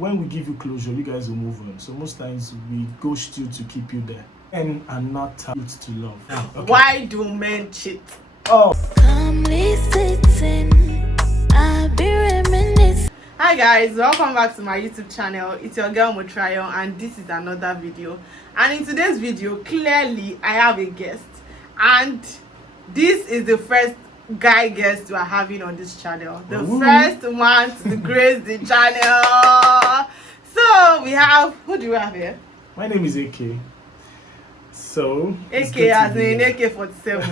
When we give you closure, you guys will move on. So most times we ghost you to keep you there. Men are not built to love. Okay. Why do men cheat? Oh. Hi guys, welcome back to my YouTube channel. It's your girl Motrayo, and this is another video. And in today's video, clearly I have a guest, and this is the first guy guest we are having on this channel, the first one to grace the channel. So we have, who do we have here? My name is AK. So AK as in AK-47.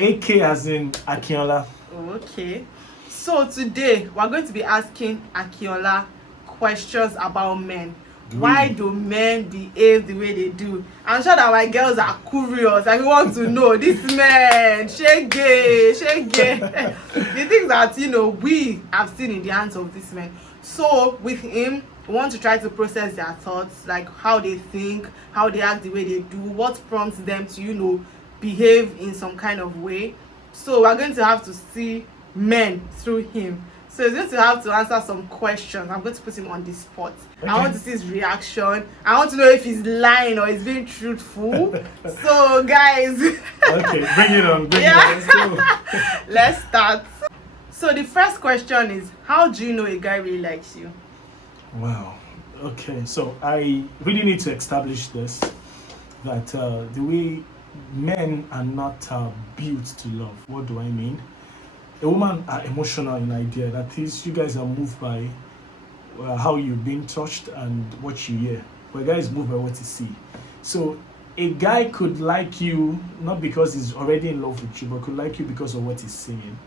AK as in Akinola. Okay, so today we're going to be asking Akinola questions about men. Why do men behave the way they do? I'm sure that my girls are curious and we want to know this man, shege. The things that we have seen in the hands of this man. So with him, we want to try to process their thoughts, like how they think, how they act the way they do, what prompts them to behave in some kind of way. So we're going to have to see men through him. So he's going to have to answer some questions. I'm going to put him on the spot. Okay. I want to see his reaction. I want to know if he's lying or he's being truthful. So guys, okay, bring it on. Let's go. Let's start. So the first question is, how do you know a guy really likes you? Wow. Okay, so I really need to establish this, that the way men are not built to love. What do I mean? A woman are emotional in idea. That is, you guys are moved by how you've been touched and what you hear. But a guy is moved by what he see. So a guy could like you not because he's already in love with you, but could like you because of what he's seeing.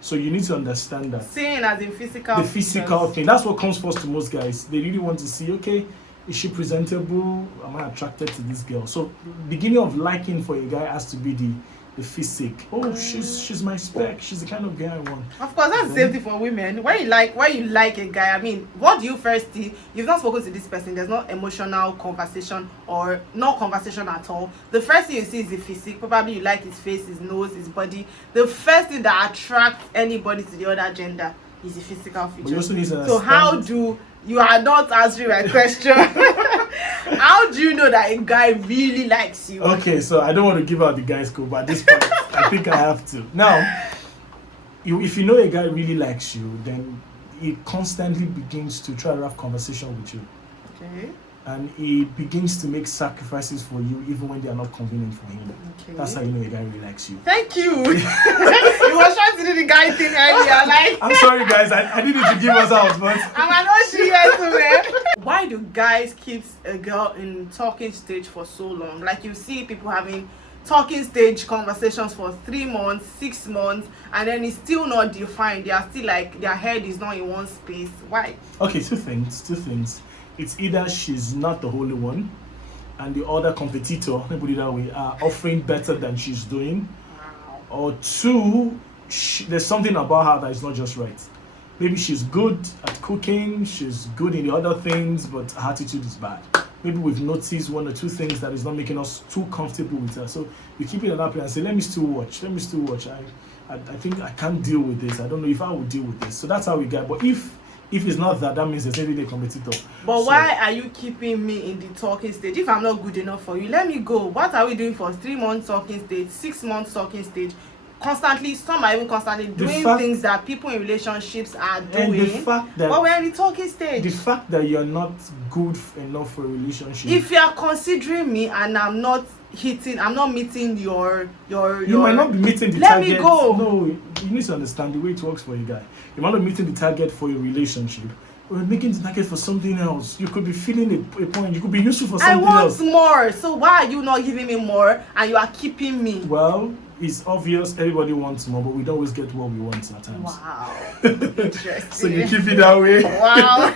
So you need to understand that. Seeing as in physical. The physical thing. That's what comes first to most guys. They really want to see, okay, is she presentable? Am I attracted to this girl? So beginning of liking for a guy has to be the physique. Oh, she's my spec. She's the kind of guy I want. Of course, that's the same thing for women. When you like a guy, I mean, what do you first see? You've not spoken to this person. There's no emotional conversation or no conversation at all. The first thing you see is the physique. Probably you like his face, his nose, his body. The first thing that attracts anybody to the other gender is the physical features. But you also need to so how do you are not answering my question? How do you know that a guy really likes you? Okay, so I don't want to give out the guy's code, but at this point, I think I have to. Now, if you know a guy really likes you, then he constantly begins to try to have conversation with you. Okay. And he begins to make sacrifices for you even when they are not convenient for him. Okay. That's how you know a guy really likes you. Thank you. You was trying to do the guy thing earlier. Like, I'm sorry guys, I needed to give us out, but I'm an OG here too, man. Why do guys keep a girl in talking stage for so long? Like you see people having talking stage conversations for 3 months, 6 months, and then it's still not defined. They are still like their head is not in one space. Why? Okay, two things. It's either she's not the only one and the other competitor, let me put it that way, are offering better than she's doing. Wow. Or two, there's something about her that is not just right. Maybe she's good at cooking, she's good in the other things, but her attitude is bad. Maybe we've noticed 1 or 2 things that is not making us too comfortable with her. So we keep it an up and say, let me still watch. I think I can't deal with this. I don't know if I will deal with this. So that's how we get. But if it's not that means there's maybe a competitor. But why are you keeping me in the talking stage? If I'm not good enough for you, let me go. What are we doing for 3 months talking stage, 6 months talking stage? Constantly, some are even constantly doing things that people in relationships are doing. And the fact that, but we're in the talking stage. The fact that you're not good enough for a relationship. If you are considering me and I'm not meeting your You might not be meeting the let target. Me go. No, you need to understand the way it works for a guy. You might not be meeting the target for your relationship. We're making the target for something else. You could be feeling a point. You could be useful for something else. I want more. So why are you not giving me more and you are keeping me? Well, it's obvious everybody wants more, but we don't always get what we want at times. Wow. Interesting. So you keep it that way. Wow.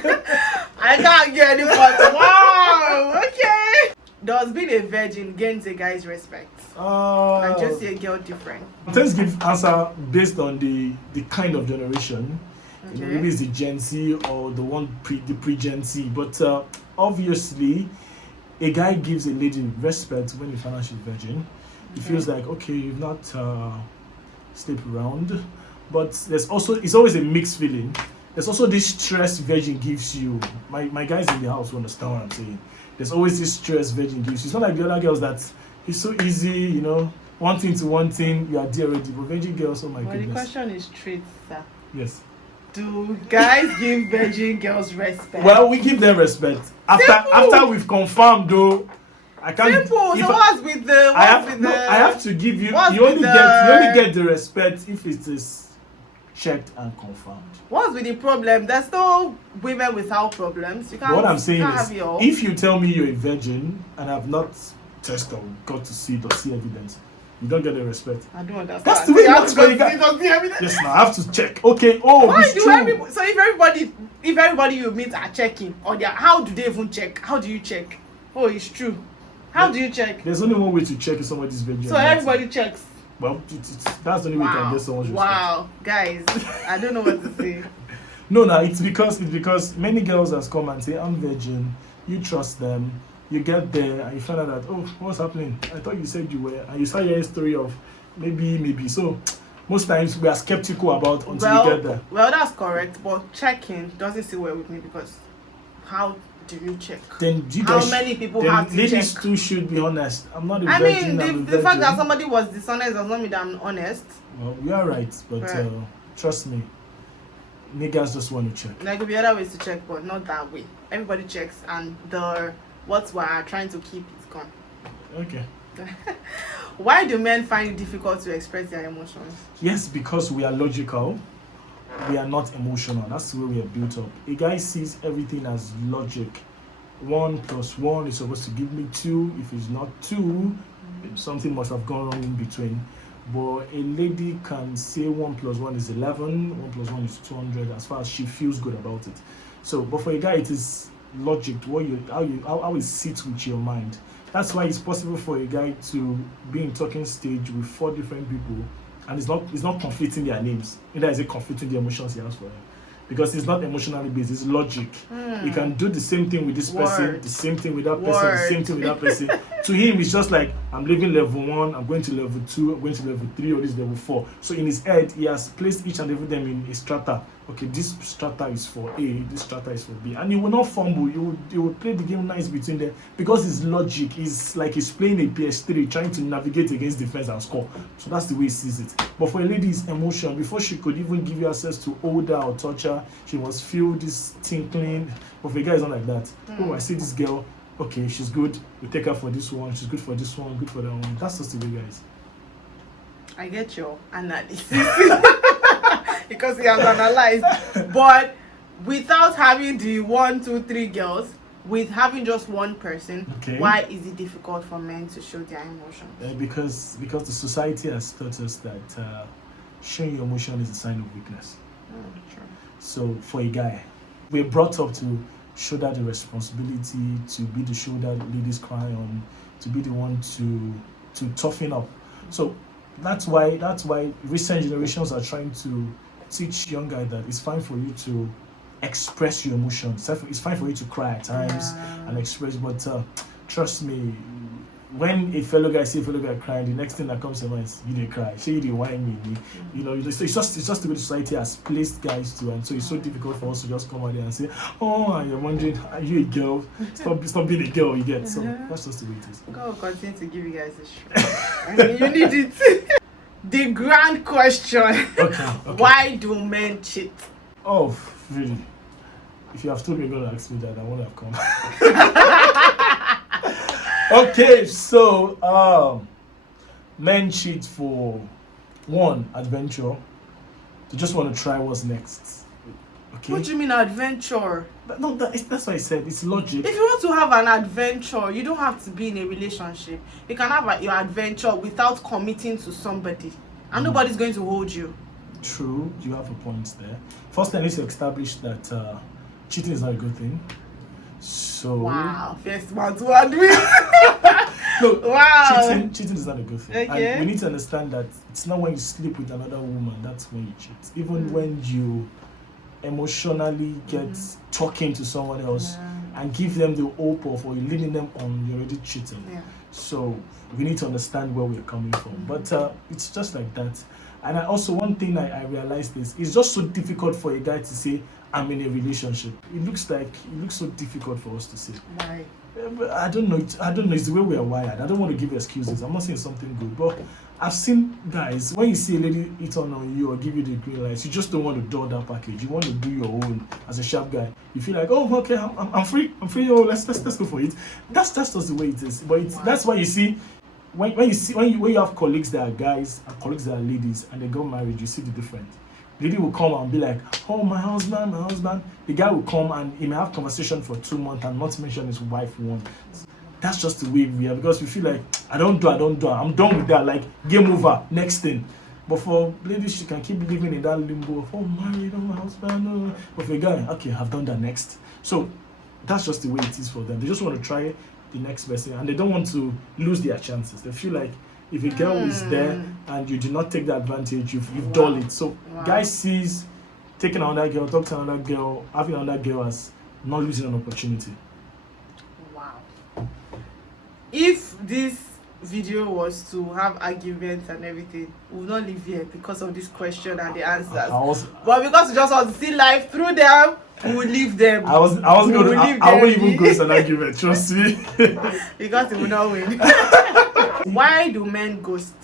I can't get any further. Wow. Okay. Does being a virgin gains a guy's respect? Like just see a girl different. Let's give answer based on the kind of generation. Okay. Maybe it's the Gen Z or the pre-Gen Z. But obviously, a guy gives a lady respect when he finds out she's virgin. He feels like, okay, you've not slept around. But it's always a mixed feeling. There's also this stress virgin gives you. My guys in the house will understand what I'm saying. There's always this stress virgin gives you. It's not like the other girls that it's so easy, you know, one thing to one thing, you are there already. But virgin girls, oh my But goodness. the question is straight, sir. Yes. Do guys give virgin girls respect? Well, we give them respect. After we've confirmed though. I can't. Simple. So what's with the? I have to give you. What's You only with get the respect if it is checked and confirmed. What's with the problem? There's no women without problems. You can't. What I'm saying is, have your... if you tell me you're a virgin and I've not tested or got to see it or see evidence, you don't get the respect. I don't understand. That's the way it works for you guys. Yes, Yes, now I have to check. Okay. Oh, why it's do true. everybody? So if everybody you meet are checking, or they are, how do they even check? How do you check? Oh, it's true. How do you check? There's only one way to check if somebody's virgin. So everybody checks. Well, that's the only way you can get someone's respect. Wow, guys, I don't know what to say. No, it's because many girls has come and say, I'm virgin, you trust them, you get there and you find out that, oh, what's happening? I thought you said you were, and you start hearing a story of maybe. So most times we are skeptical about until you get there. Well, that's correct, but checking doesn't sit well with me because how do you check? Then you How guys, many people then have to ladies check? too should be honest. I'm not a I virgin. mean, I'm a the fact that virgin. somebody was dishonest does not mean that I'm honest. Well, you are right, but Right. Trust me, niggas just want to check. There could be other ways to check, but not that way. Everybody checks, and what we're trying to keep is gone. Okay. Why do men find it difficult to express their emotions? Yes, because we are logical. We are not emotional. That's the way we are built up. A guy sees everything as logic. 1 + 1 is supposed to give me 2. If it's not 2, something must have gone wrong in between. But a lady can say 1 + 1 is 11, 1 + 1 is 200, as far as she feels good about it. So, but for a guy, it is logic. How it sits with your mind. That's why it's possible for a guy to be in talking stage with 4 different people, and it's not conflicting their names. Neither is it conflicting the emotions he has for him. Because it's not emotionally based, it's logic. He can do the same thing with this person, the same thing with that person, the same thing with that person. To him, it's just like, I'm leaving level 1, I'm going to level 2, I'm going to level 3, or this level 4. So in his head, he has placed each and every them in a strata. Okay, this strata is for A, this strata is for B. And he will not fumble, he will play the game nice between them because it's logic. It's like he's playing a PS3 trying to navigate against defense and score. So that's the way he sees it. But for a lady, it's emotion. Before she could even give you access to hold her or touch her, she must feel this tinkling. But for a guy, it's not like that. Oh, I see this girl, okay, she's good, we take her for this one, she's good for this one, good for that one. That's just the way, guys. I get your analysis because he has analyzed. But without having the 1, 2, 3 girls, with having just one person, Okay. why is it difficult for men to show their emotions? Because the society has taught us that showing your emotion is a sign of weakness. True. So for a guy, we're brought up to shoulder the responsibility, to be the shoulder ladies cry on, to be the one to toughen up. So that's why recent generations are trying to teach young guys that it's fine for you to express your emotions. It's fine for you to cry at times and express, but trust me, when a fellow guy see a fellow guy crying, the next thing that comes to mind is you dey cry, say you dey whine me. You know, it's just the way the society has placed guys to, and so it's so difficult for us to just come out there and say, oh, and you're wondering, are you a girl? Stop being a girl, you get. So that's just the way it is. God will continue to give you guys this show. I mean, you need it. The grand question. Okay. Why do men cheat? Oh, really? If you have told me you're gonna ask me that, I won't have come. Okay, so men cheat for one, adventure. They just want to try what's next. Okay. What do you mean adventure? No, that's what I said. It's logic. If you want to have an adventure, you don't have to be in a relationship. You can have your adventure without committing to somebody, and nobody's going to hold you. True, you have a point there. First, I need to establish that cheating is not a good thing. So Wow, first one to admit. no, Wow. cheating is not a good thing. Okay. And we need to understand that it's not when you sleep with another woman that's when you cheat. Even when you emotionally get talking to someone else and give them the hope of, or you're leading them on, you're already cheating. Yeah. So we need to understand where we're coming from. But it's just like that. And also one thing I realized is it's just so difficult for a guy to say I'm in a relationship. It looks so difficult for us to say. Why? But I don't know. I don't know. It's the way we are wired. I don't want to give excuses. I'm not saying something good, but I've seen guys when you see a lady hit on you or give you the green lights, you just don't want to do that package. You want to do your own as a sharp guy. You feel like, oh, okay, I'm free. I'm free. Oh, let's go for it. That's just the way it is. But that's why you see when you have colleagues that are guys and colleagues that are ladies and they got married, you see the difference. The lady will come and be like, oh, my husband. The guy will come and he may have conversation for 2 months and not mention his wife once. That's just the way we are, because we feel like I don't do. I'm done with that. Like, game over, next thing. But for ladies, she can keep living in that limbo of, oh, married, oh, my husband. Oh. But for a guy, okay, I've done that next. So that's just the way it is for them. They just want to try the next person and they don't want to lose their chances. They feel like if a girl is there and you do not take the advantage, you've dulled it. So guys sees taking another girl, talking to another girl, having another girl as not losing an opportunity. Wow. If this video was to have arguments and everything, we will not live here because of this question and the answers. But because we just want to see life through them, we will leave them. I won't even go to an argument, trust me. Because we will not win. Why do men ghost?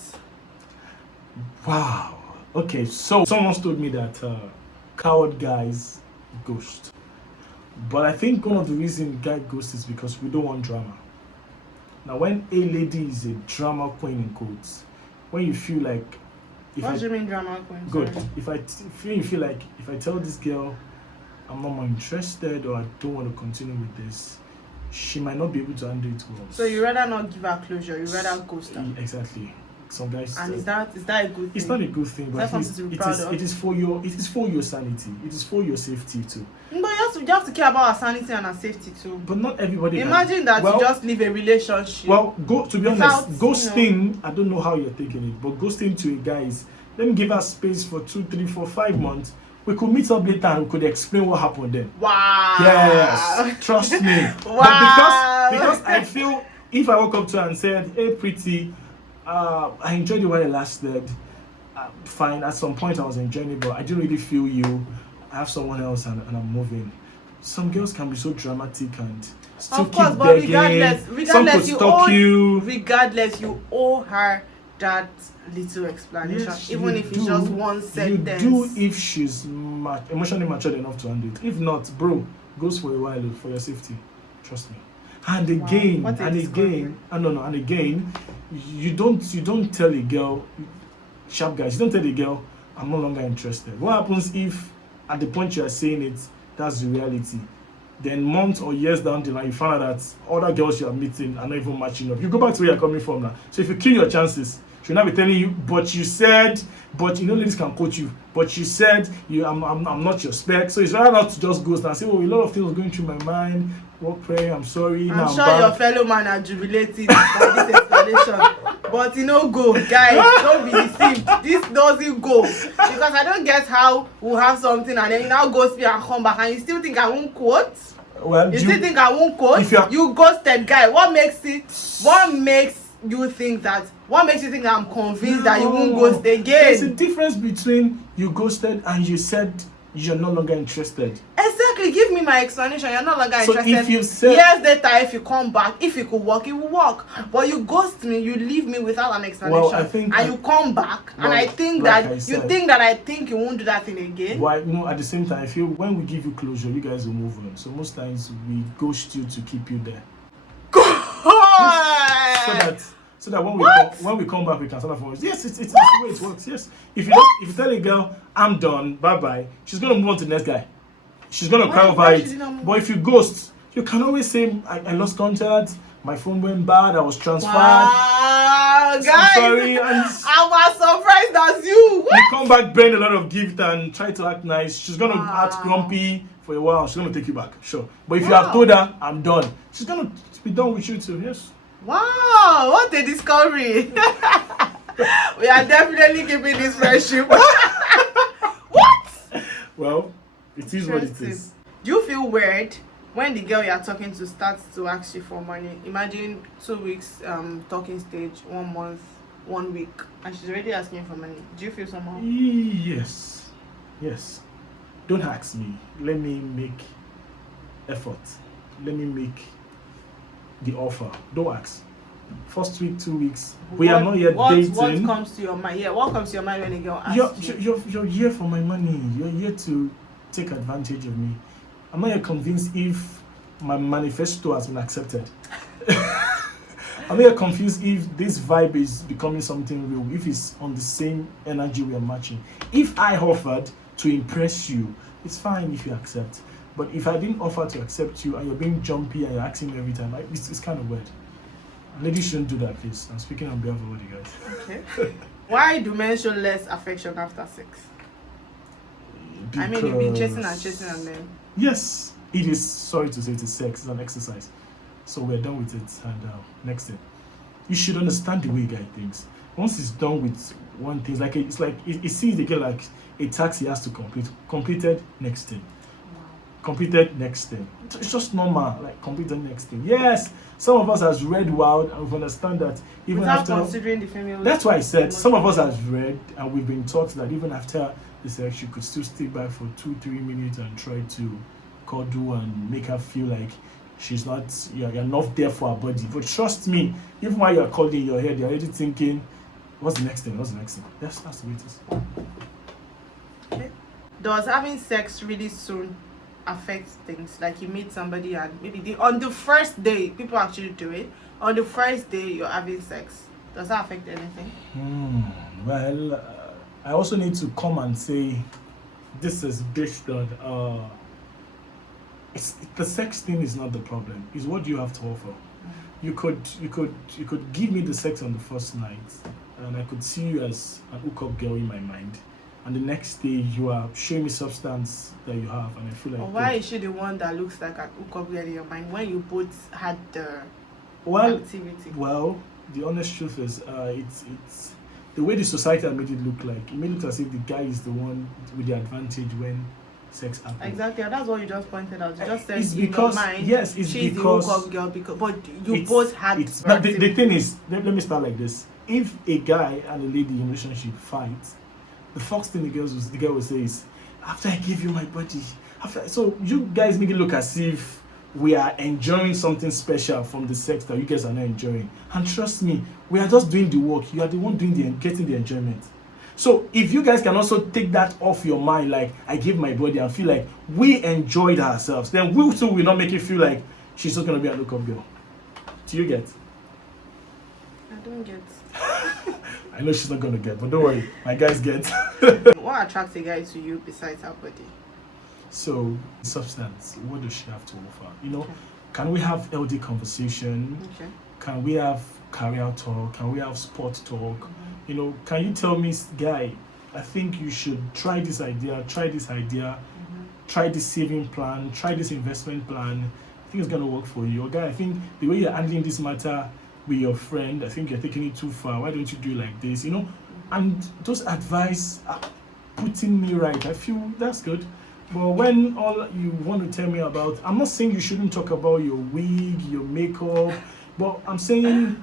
Wow. Okay, so someone told me that coward guys ghost. But I think one of the reasons guy ghost is because we don't want drama. Now, when a lady is a drama queen in quotes, when you feel like... What do you mean drama queen? Good. Sorry. If you feel like if I tell this girl I'm not more interested or I don't want to continue with this, she might not be able to handle it well. So you rather not give her closure, you rather ghost her. Exactly. Some guys. And is that a good thing? It's not a good thing, but it is for your sanity. It is for your safety too. But you have to care about her sanity and her safety too. But not everybody. Imagine that you just leave a relationship. Well, to be honest, ghosting. I don't know how you're taking it, but ghosting to a guy is, let me give her space for 2, 3, 4, 5 months. We could meet up later and we could explain what happened then. Wow. Yes, trust me. Wow. Because I feel if I woke up to her and said, hey, pretty, I enjoyed it while it lasted. Fine, at some point I was enjoying it, but I didn't really feel you. I have someone else and I'm moving. Some girls can be so dramatic and still of course, keep but begging. Some could stalk you. Regardless, you owe her that little explanation, yes, even if it's just one sentence. You do if she's emotionally matured enough to handle it. If not, bro, goes for a while for your safety. Trust me. And again, you don't tell a girl, sharp guys, you don't tell a girl, I'm no longer interested. What happens if at the point you are saying it, that's the reality? Then months or years down the line, you find out that other girls you are meeting are not even matching up. You go back to where you're coming from now. So if you kill your chances, she'll not be telling you, but you said, but you know ladies can coach you, but you said I'm not your spec. So it's rather not to just ghost and say, oh, a lot of things were going through my mind. What prayer, I'm sorry. I'm sure your fellow man are jubilating by this explanation. But go, guys, don't be deceived. This doesn't go. Because I don't get how we'll have something and then you now ghost me and come back and you still think I won't quote? Well, you still think I won't quote? You ghosted guy. What makes you think that I'm convinced that you won't ghost again? There's a difference between you ghosted and you said you're no longer interested. Exactly. Give me my explanation. You're no longer interested. If you said years later, if you come back, if it could work, it will work. But you ghost me, you leave me without an explanation, you come back, and I think I think you won't do that thing again. Why? At the same time, I feel when we give you closure, you guys will move on. So most times we ghost you to keep you there. Yes, so that when we come back, we can start from. Yes, it's the way it works. Yes, if you tell a girl I'm done, bye bye, she's gonna move on to the next guy. She's gonna cry over it. But if you ghost, you can always say I lost contact, my phone went bad, I was transferred. Wow, guys, I'm sorry. I'm as surprised as you. What? You come back, bring a lot of gift and try to act nice. She's gonna act grumpy for a while. She's gonna take you back, sure. But if you have told her I'm done, she's gonna be done with you too. Yes. Wow, what a discovery. We are definitely keeping this friendship. What? Well, it is what it is. Do you feel weird when the girl you are talking to starts to ask you for money? Imagine 2 weeks talking stage, 1 month 1 week and she's already asking for money? Do you feel somehow? Yes. Yes. Don't ask me. Let me make effort. Let me make the offer. Don't ask. First week, 2 weeks. We are not yet dating. What comes to your mind? Yeah, what comes to your mind when a girl asks You're here for my money. You're here to take advantage of me. I'm not yet convinced if my manifesto has been accepted. I'm not yet confused if this vibe is becoming something real, if it's on the same energy we are matching. If I offered to impress you, it's fine if you accept. But if I didn't offer to accept you and you're being jumpy and you're asking me every time, it's kind of weird. Ladies shouldn't do that, please. I'm speaking on behalf of all you guys. Okay. Why do men show less affection after sex? I mean, you've been chasing and then. Yes, it is. Sorry to say, it is sex. It's an exercise. So we're done with it. And next thing, you should understand the way guy thinks. Once it's done with one thing, it's like it sees the girl like a task he has to complete. Completed, next thing. Completed, next thing. It's just normal. Like completed, next thing. Yes, some of us has read wild and we understand that even without after considering the female. That's why I said some of us has read and we've been taught that even after the sex, you could still stay by for 2-3 minutes and try to cuddle and make her feel like she's not, you're not there for her body. But trust me, even while you're cuddling your head, you're already thinking, what's the next thing? What's the next thing? That's the way it is. Okay. Does having sex really soon affect things? Like you meet somebody and maybe on the first day, people actually do it. On the first day you're having sex, does that affect anything? Well, I also need to come and say this is based on the sex thing is not the problem. It's what you have to offer. You could give me the sex on the first night, and I could see you as an hookup girl in my mind. And the next day you are showing me substance that you have, and I feel like. Why is she the one that looks like an hookup girl in your mind when you both had the activity? Well, the honest truth is, it's the way the society has made it look like. It made it look as if the guy is the one with the advantage when sex happens. Exactly, and that's what you just pointed out. You just said it's in because, your mind, yes, it's she's because the hookup girl, but you both had. But the thing is, let me start like this. If a guy and a lady in a relationship fight, the first thing the girl will say is, after I give you my body, so you guys make it look as if we are enjoying something special from the sex that you guys are not enjoying. And trust me, we are just doing the work. You are the one getting the enjoyment. So if you guys can also take that off your mind, like I give my body and feel like we enjoyed ourselves, then we too will not make you feel like she's not gonna be a lookup girl. Do you get? I don't get. I know she's not gonna get, but don't worry, my guys get. What attracts a guy to you besides her body? So, substance, what does she have to offer? Can we have healthy conversation? Okay. Can we have career talk? Can we have sport talk? Can you tell me, guy, I think you should try this idea, try this saving plan, try this investment plan. I think it's gonna work for you. Or guy, I think the way you're handling this matter with your friend, I think you're taking it too far. Why don't you do it like this? And those advice are putting me right. I feel that's good. But when all you want to tell me about, I'm not saying you shouldn't talk about your wig, your makeup, but I'm saying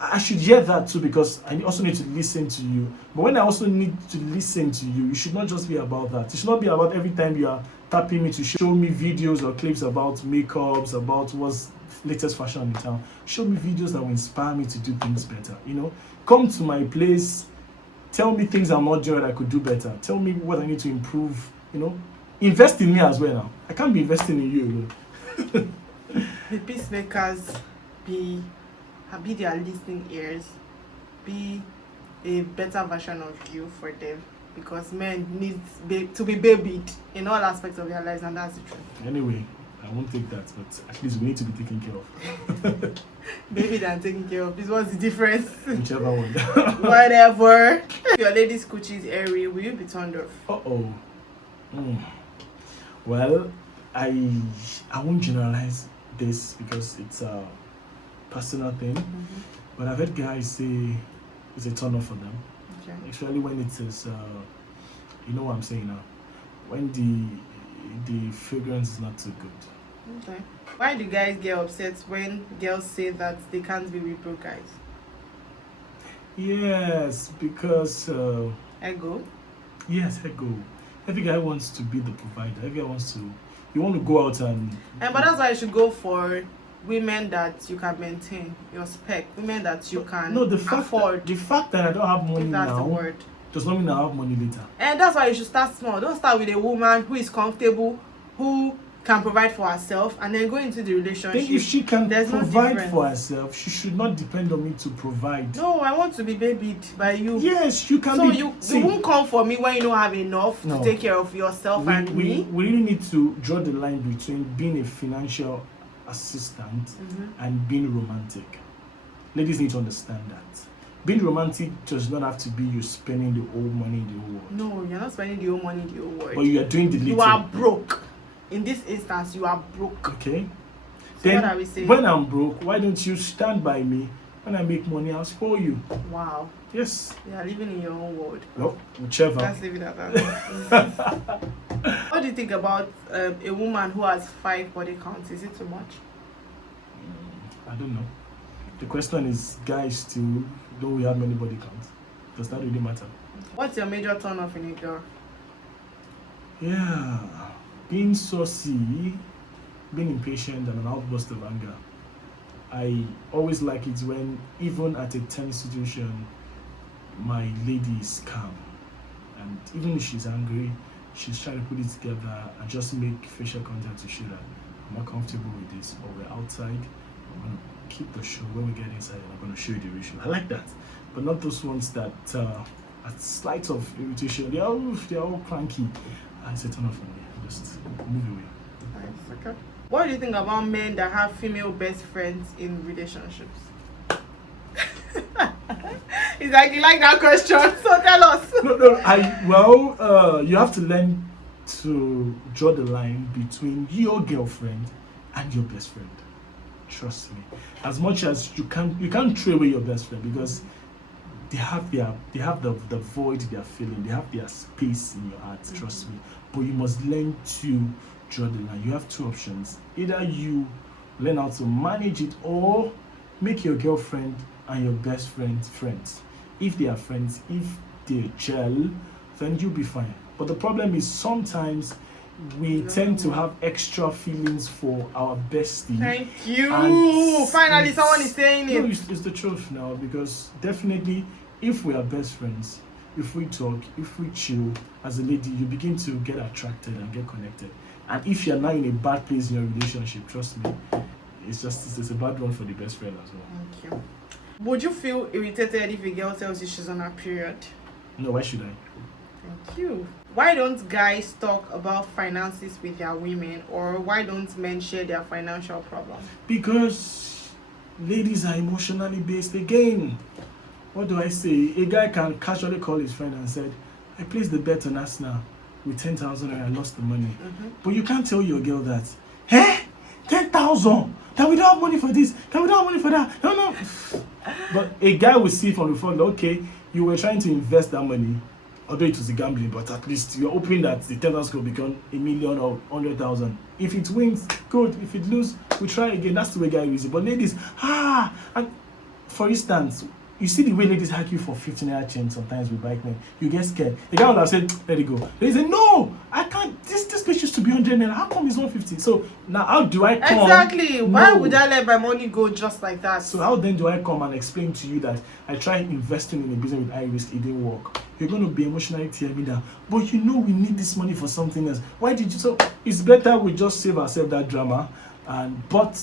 I should hear that too, because I also need to listen to you. But when I also need to listen to you, it should not just be about that. It should not be about every time you are tapping me to show me videos or clips about makeups, about what's latest fashion in town. Show me videos that will inspire me to do things better. Come to my place, tell me things I'm not doing that I could do better. Tell me what I need to improve. Invest in me as well now. I can't be investing in you alone. The peacemakers be their listening ears, be a better version of you for them, because men need to be babied in all aspects of their lives, and that's the truth. Anyway, I won't take that, but at least we need to be taken care of. Babied and taken care of. This was the difference. Whichever one. Whatever. If your lady's coochie is airy, will you be turned off? Well, I won't generalize this because it's a personal thing, but I've heard guys say it's a turn off for them. Okay. Especially when it is, you know what I'm saying now, when the fragrance is not too good. Okay. Why do guys get upset when girls say that they can't be with broke guys? Yes, because Ego. yes, ego. Every guy wants to be the provider. Every guy wants to. You want to go out and. And but that's why you should go for women that you can maintain your spec, women that you can No, the fact afford. the fact that I don't have money If that's the now word. does not mean I have money later. And that's why you should start small. Don't start with a woman who is comfortable, who can provide for herself, and then go into the relationship. Then if she can There's no provide difference. for herself, she should not depend on me to provide. No, I want to be babied by you. Yes, you can So be. you See, won't come for me when you don't have enough No. to take care of yourself and we me. really need to draw the line between being a financial assistant and being romantic. Ladies need to understand that. Being romantic does not have to be you spending the whole money in the whole world. No, you're not spending the whole money in the whole world. But you are doing the little. You are broke. In this instance, you are broke. Okay. So Then what are we saying? when I'm broke, why don't you stand by me? When I make money, I'll spoil you. Wow. Yes. You are living in your own world. Well, whichever. Let's leave it at that. What do you think about a woman who has 5 body counts? Is it too much? I don't know. The question is, guys, too, don't we have many body counts? Does that really matter? What's your major turn off in a girl? Yeah. Being saucy, being impatient, and an outburst of anger. I always like it when, even at a tense situation, my lady is calm. And even if she's angry, she's trying to put it together and just make facial contact to show that I'm not comfortable with this, or we're outside. I'm going to keep the show. When we get inside, I'm going to show you the ratio. I like that. But not those ones that, at slight of irritation, they're all cranky. And it's a turn off for me. Just move away. Nice, okay. What do you think about men that have female best friends in relationships? It's like you like that question, so tell us. No. You have to learn to draw the line between your girlfriend and your best friend. Trust me. As much as you can't throw away your best friend, because they have the void they are feeling. They have their space in your heart. Trust me. But you must learn to draw the line. You have 2 options. Either you learn how to manage it, or make your girlfriend and your best friend friends. If they are friends, if they gel, then you'll be fine. But the problem is, sometimes we tend to have extra feelings for our bestie. Thank you. And Finally, someone is saying no, it. it's the truth now, because definitely, if we are best friends, if we talk, if we chill, as a lady, you begin to get attracted and get connected. And if you're now in a bad place in your relationship, trust me, it's a bad one for the best friend as well. Thank you. Would you feel irritated if a girl tells you she's on her period? No, why should I? Thank you. Why don't guys talk about finances with their women, or why don't men share their financial problems? Because ladies are emotionally based again. What do I say? A guy can casually call his friend and said, I placed the bet on Arsenal with 10,000 and I lost the money. But you can't tell your girl that, 10,000? That we don't have money for this, that we don't have money for that. No. But a guy will see from the front, okay, you were trying to invest that money, although it was a gambling, but at least you're hoping that the 10,000 will become 1 million or 100,000. If it wins, good. If it loses, we try again. That's the way guy is. But ladies, and for instance, you see the way ladies argue for 15 naira change sometimes with bike men. You get scared. The guy will have said, let it go. They say, no, I can't. This place used to be 100 naira. How come it's 150? So now how do I come? Exactly. Why No. would I let my money go just like that? So how then do I come and explain to you that I tried investing in a business with high risk, it didn't work? You're going to be emotionally tearing me down. But you know we need this money for something else. Why did you? So it's better we just save ourselves that drama. But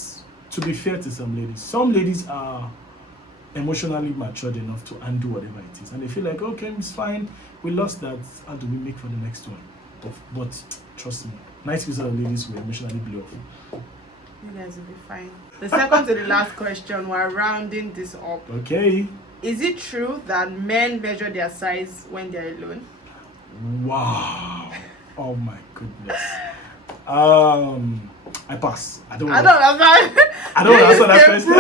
to be fair to some ladies are emotionally matured enough to undo whatever it is, and they feel like, okay, it's fine, we lost that, how do we make for the next one? But trust me, 90% of ladies will emotionally blow off. You guys will be fine. The second to the last question, we're rounding this up. Okay. Is it true that men measure their size when they're alone? Wow. Oh my goodness. I pass. I don't understand. I don't answer that question.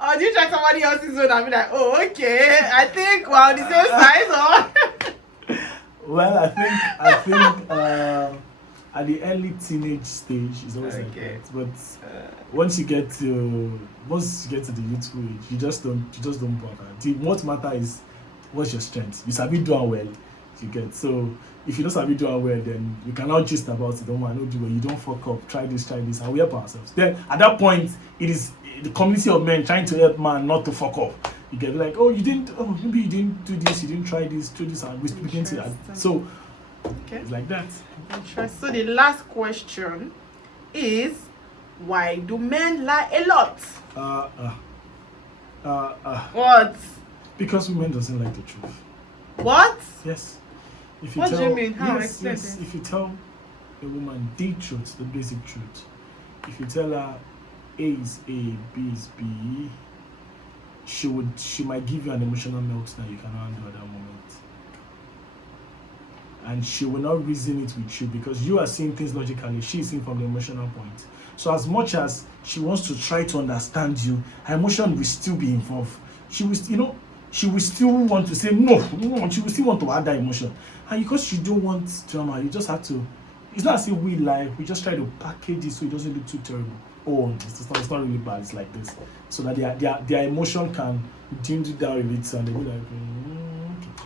Or do you check somebody else's zone and be like, oh, okay, I think we're on the same size, or? Well, I think at the early teenage stage, it's always like Okay. that. But once you get to the youthful age, you just don't bother. What matter is what's your strength. You sabi do am well, you get. So if you don't sabi do am well, then you cannot gist about it. Don't want, no do well. You don't fuck up. Try this, and we help ourselves. Then at that point, it is the community of men trying to help man not to fuck up. You get like, oh, you didn't. Oh, maybe you didn't do this. You didn't try this. Do this, and we begin to. Interesting. So Okay. it's like that. Interesting. So the last question is, why do men lie a lot? What? Because women doesn't like the truth. What? Yes. If What do you mean? How? Explain yes. it. If you tell a woman the truth, the basic truth, if you tell her A is A, B is B, she might give you an emotional meltdown you cannot handle at that moment. And she will not reason it with you because you are seeing things logically, she is seeing from the emotional point. So as much as she wants to try to understand you, her emotion will still be involved. She will still want to say no, she will still want to add that emotion. And because you don't want drama, you just have to, it's not as if we lie, we just try to package it so it doesn't look too terrible. Oh, it's not really bad, it's like this. So that their emotion can dim it down a little and they'll be like, okay.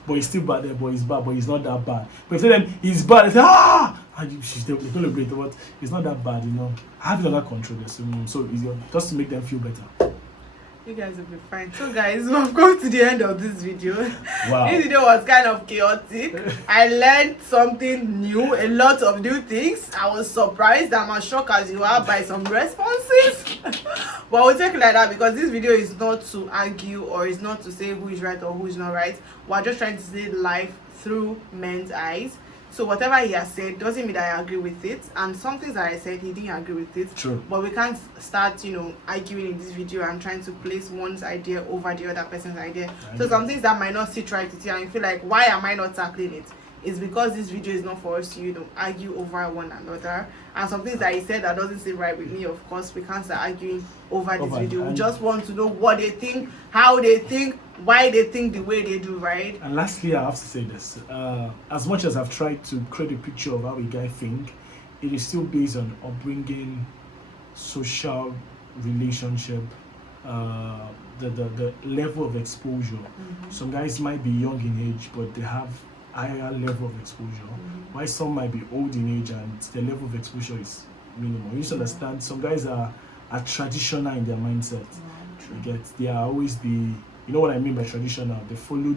But it's still bad there, but it's bad, but it's not that bad. But if you tell them it's bad, they say, and they're going to break it, but it's not that bad, I have it under control, so it's just to make them feel better. You guys will be fine. So guys, we've come to the end of this video. Wow. This video was kind of chaotic. I learned something new, a lot of new things. I was surprised. I'm as shocked as you are by some responses. But we'll take it like that because this video is not to argue or is not to say who is right or who is not right. We're just trying to see life through men's eyes. So whatever he has said doesn't mean that I agree with it, and some things that I said he didn't agree with it. True. But we can't start, arguing in this video and trying to place one's idea over the other person's idea. So some things that might not sit right with you and you feel like, why am I not tackling it? It's because this video is not for us to argue over one another. And some things that he said that doesn't sit right with me, of course, we can't start arguing over this video. We just want to know what they think, how they think, why they think the way they do, right? And lastly, I have to say this. As much as I've tried to create a picture of how a guy think, it is still based on upbringing, social relationship, the level of exposure. Some guys might be young in age, but they have higher level of exposure. While some might be old in age and the level of exposure is minimal. You should understand, some guys are traditional in their mindset. They are always you know what I mean by traditional. They follow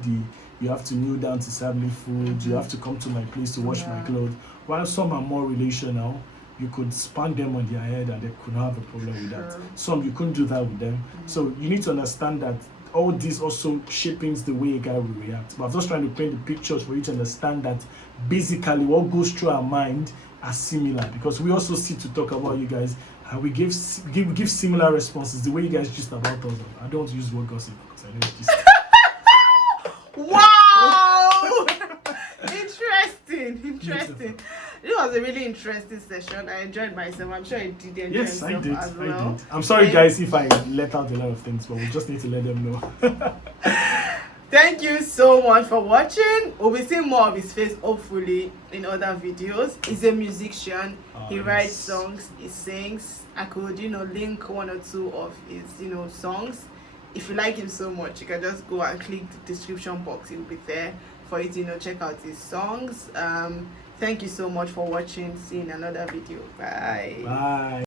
you have to kneel down to serve me food, you have to come to my place to wash my clothes. While some are more relational, you could spank them on their head and they could not have a problem with that. Some you couldn't do that with them. So you need to understand that all this also shaping the way a guy will react. But I'm just trying to paint the pictures for you to understand that basically what goes through our mind are similar, because we also sit to talk about you guys and we give similar responses. The way you guys just about us. I don't use the word gossip because I know it's just Wow. Interesting. It was a really interesting session. I enjoyed myself. I'm sure you did enjoy yourself as well. I did. I'm sorry guys if I let out a lot of things, but we just need to let them know. Thank you so much for watching. We'll be seeing more of his face hopefully in other videos. He's a musician. He writes songs, he sings. I could link one or two of his songs. If you like him so much, you can just go and click the description box. It will be there for you to check out his songs. Thank you so much for watching. See you in another video. Bye.